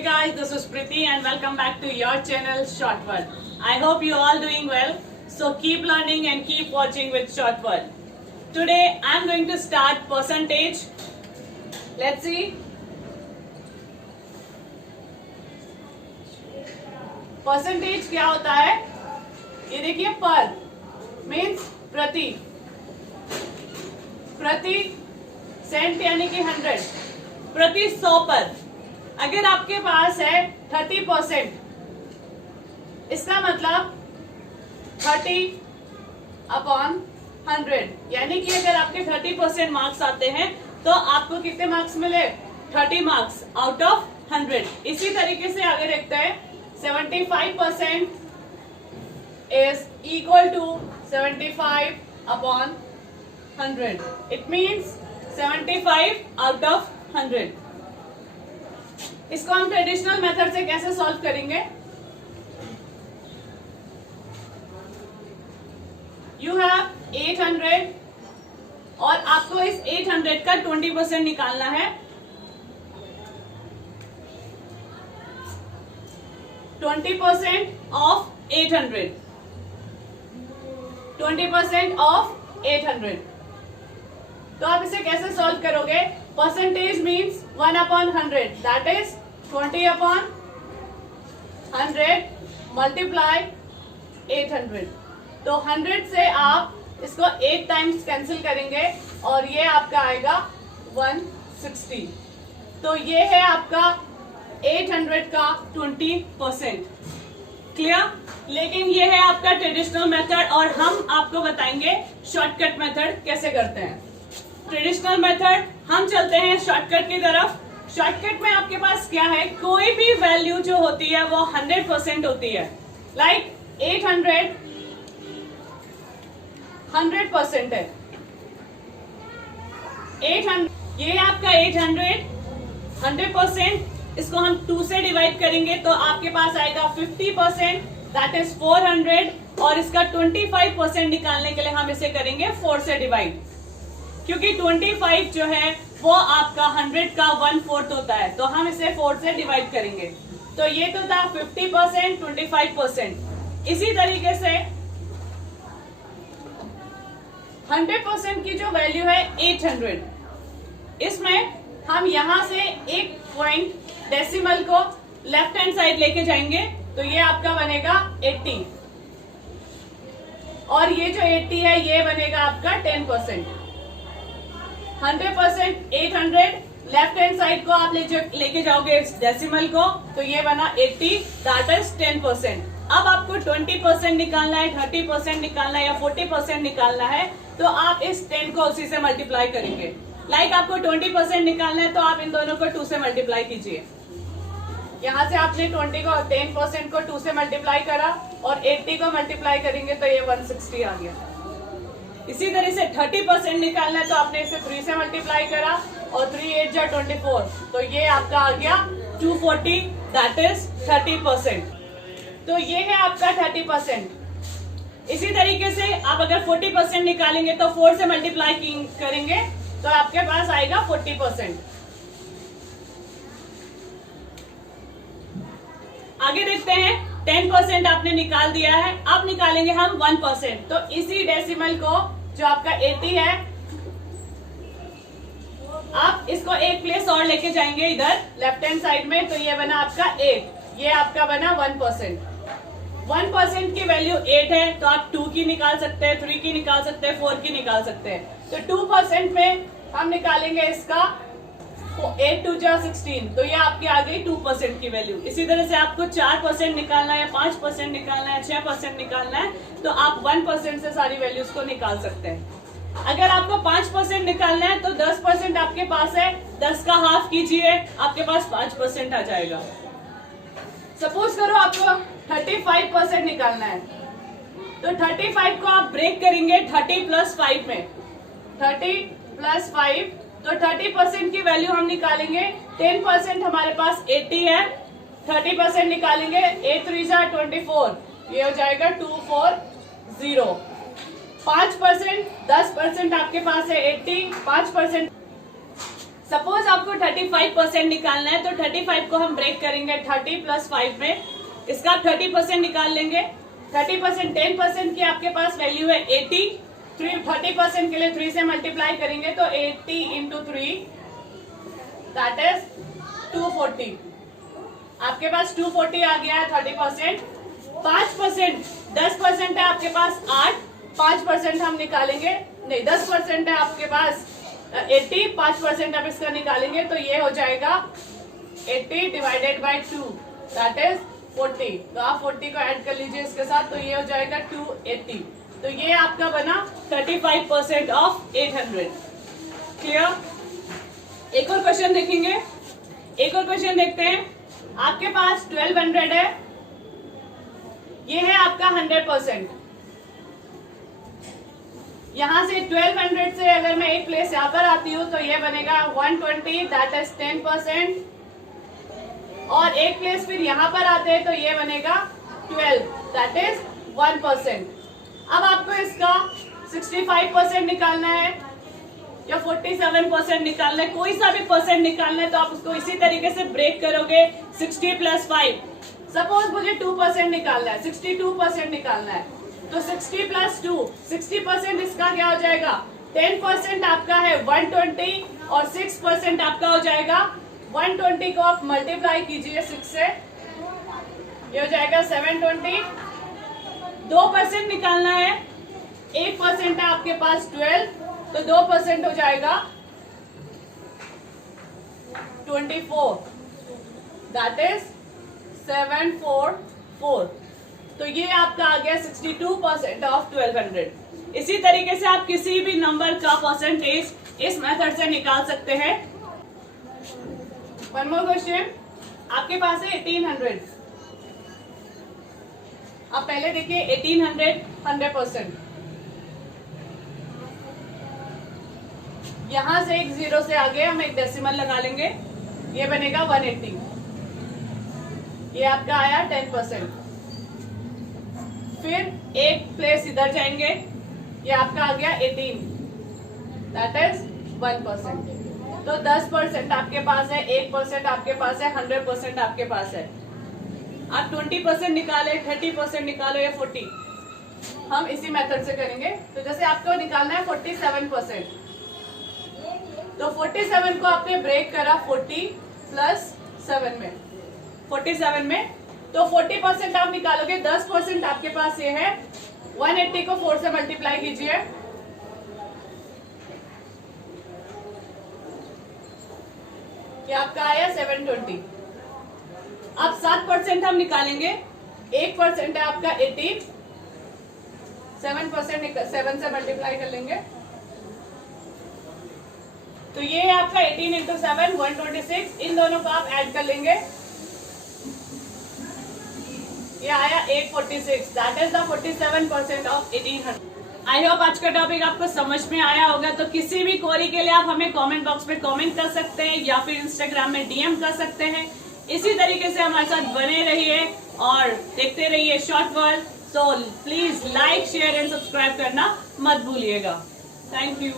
Hey guys, this is Priti and welcome back to your channel Short Word. I hope you all doing well. So keep learning and keep watching with Short Word. Today I am going to start percentage. Let's see. Percentage क्या होता है? ये देखिए पर means प्रति, प्रति Saint यानी कि 100, प्रति 100 पर। अगर आपके पास है 30%, इसका मतलब 30/100, यानी कि अगर आपके 30% मार्क्स आते हैं तो आपको कितने मार्क्स मिले? 30 मार्क्स आउट ऑफ 100। इसी तरीके से आगे देखते हैं 75% is equal to 75/100. It means 75 out of 100. इसको हम ट्रेडिशनल मेथड से कैसे सॉल्व करेंगे? You have 800 और आपको इस 800 का 20% निकालना है। 20% of 800, 20% of 800। तो आप इसे कैसे सॉल्व करोगे? Percentage means 1/100, that is 20/100 multiply 800। तो 100 से आप इसको 8 टाइम्स कैंसिल करेंगे और ये आपका आएगा 160। तो ये है आपका 800 का 20%। क्लियर? लेकिन ये है आपका ट्रेडिशनल मेथड और हम आपको बताएंगे शॉर्टकट मेथड कैसे करते हैं। ट्रेडिशनल मेथड हम चलते हैं शॉर्टकट की तरफ। शॉर्टकट में आपके पास क्या है? कोई भी वैल्यू जो होती है वो 100% होती है। लाइक 800 100% है। 800, ये आपका 800 100%, इसको हम 2 से डिवाइड करेंगे तो आपके पास आएगा 50%, दैट इज 400। और इसका 25% निकालने के लिए हम इसे करेंगे 4 से डिवाइड, क्योंकि 25 जो है वो आपका 100 का 1/4 होता है, तो हम इसे 4 से डिवाइड करेंगे। तो ये तो था 50%, 25%। इसी तरीके से 100% की जो वैल्यू है 800, इसमें हम यहां से एक पॉइंट डेसिमल को लेफ्ट हैंड साइड लेके जाएंगे तो ये आपका बनेगा 80, और ये जो 80 है ये बनेगा आपका 10%। 100% 800, लेफ्ट हैंड साइड को आप लेके जाओगे इस डेसिमल को तो ये बना 80, दैट इज 10%। अब आपको 20% निकालना है, 30% निकालना है या 40% निकालना है तो आप इस 10 को उसी से मल्टीप्लाई करेंगे। लाइक आपको 20% निकालना है तो आप इन दोनों को 2 से मल्टीप्लाई कीजिए। यहाँ से आपने 10% को 2 से मल्टीप्लाई करा और 80 को मल्टीप्लाई करेंगे तो ये 160 आ गया। इसी तरह से 30% निकालना है तो आपने इसे 3 से मल्टीप्लाई करा और 3 8 जा 24, तो ये आपका आ गया 240, दैट इज 30%। तो ये है आपका 30%। इसी तरीके से आप अगर 40% निकालेंगे तो 4 से मल्टीप्लाई करेंगे तो आपके पास आएगा 40%। आगे देखते हैं 10% आपने निकाल दिया है, अब निकालेंगे हम 1%। तो इसी डेसिमल को जो आपका 80 है, आप इसको एक प्लेस और लेके जाएंगे इधर लेफ्ट हैंड साइड में, तो ये बना आपका 8, ये आपका बना 1%। 1% की वैल्यू 8 है तो आप 2 की निकाल सकते हैं, 3 की निकाल सकते हैं, 4 की निकाल सकते हैं। तो 2% में हम निकालेंगे इसका 8 2 जा 16, तो ये आपकी आ गई 2% की वैल्यू। इसी तरह से आपको 4% निकालना है, 5% निकालना है, 6% निकालना है तो आप 1% से सारी वैल्यूज को निकाल सकते हैं। अगर आपको 5% निकालना है तो 10% आपके पास है, 10 का हाफ कीजिए, आपके पास 5% आ जाएगा। सपोज करो आपको 35% निकालना है तो 35 को आप ब्रेक करेंगे 30 + 5 में। 30 + 5 तो 30% की वैल्यू हम निकालेंगे। 10% हमारे पास 80 है, 30% निकालेंगे 8 3 जा 24, ये हो जाएगा 240। 5% 10% आपके पास है 80, 5% सपोज आपको 35% निकालना है तो 35 को हम ब्रेक करेंगे 30 प्लस 5 में, इसका आप 30% निकाल लेंगे। 30% 10% की आपके पास वैल्यू है 80, 30% के लिए 3 से मल्टीप्लाई करेंगे तो 80 इंटू 3 दैट इज 240। आपके पास 240 आ गया है 30%। 5% 10% है आपके पास 8, 5% हम निकालेंगे, नहीं 10% है आपके पास 80, 5% आप इसका निकालेंगे तो ये हो जाएगा 80 डिवाइडेड बाई 2 दैट इज 40। तो आप 40 को ऐड कर लीजिए इसके साथ तो ये हो जाएगा 280। तो ये आपका बना 35% ऑफ 800। क्लियर? एक और क्वेश्चन देखेंगे, एक और क्वेश्चन देखते हैं। आपके पास 1200 है, ये है आपका 100%। यहां से 1200 से अगर मैं एक प्लेस यहां पर आती हूं तो ये बनेगा 120 दैट इज 10%, और एक प्लेस फिर यहां पर आते हैं तो ये बनेगा 12 दैट इज 1%। अब आपको इसका 65% निकालना है या 47% निकालना है, कोई सा भी परसेंट निकालना है तो आप उसको इसी तरीके से ब्रेक करोगे 60 प्लस 5। सपोज मुझे 2% निकालना है, 62% निकालना है तो 60 प्लस 2, 60% इसका क्या हो जाएगा 10% आपका है 120 और 6% आपका हो जाएगा 120 को आप मल्टीप्लाई कीजिए 6 से, ये हो जाएगा 720। 2% निकालना है, 1% है आपके पास 12 तो 2% हो जाएगा 24 दैट इज 744। तो ये आपका आ गया 62% ऑफ 1200। इसी तरीके से आप किसी भी नंबर का परसेंटेज इस मेथड से निकाल सकते हैं। वन मोर क्वेश्चन, आपके पास है 1800। आप पहले देखिए 1800 100%, यहां से एक जीरो से आगे हम एक डेसिमल लगा लेंगे, ये बनेगा 180। ये आपका आया 10%। फिर एक प्लेस इधर जाएंगे, ये आपका आ गया 18 दैट इज 1%। तो 10% आपके पास है, 1% आपके पास है, 100% आपके पास है। आप 20% निकाले, 30% निकालो या 40, हम इसी मेथड से करेंगे। तो जैसे आपको निकालना है 47%, तो 47 को आपने ब्रेक करा 40 प्लस 7 में, 47 में, तो 40% आप निकालोगे। 10% आपके पास ये है, 180 को 4 से मल्टीप्लाई कीजिए, ये आपका आया 720। अब 7% हम निकालेंगे, 1% है आपका 18, 7% 7 से मल्टीप्लाई कर लेंगे तो ये है आपका 18 इंटू 7 126। इन दोनों को आप ऐड कर लेंगे, ये आया 846 that is the 47% of 1800। I hope आज का टॉपिक आपको समझ में आया होगा। तो किसी भी क्वेरी के लिए आप हमें कमेंट बॉक्स में कमेंट कर सकते हैं या फिर इंस्टाग्राम में डीएम कर सकते हैं। इसी तरीके से हमारे साथ बने रहिए और देखते रहिए short world. So please like share and subscribe करना मत भूलिएगा। Thank you.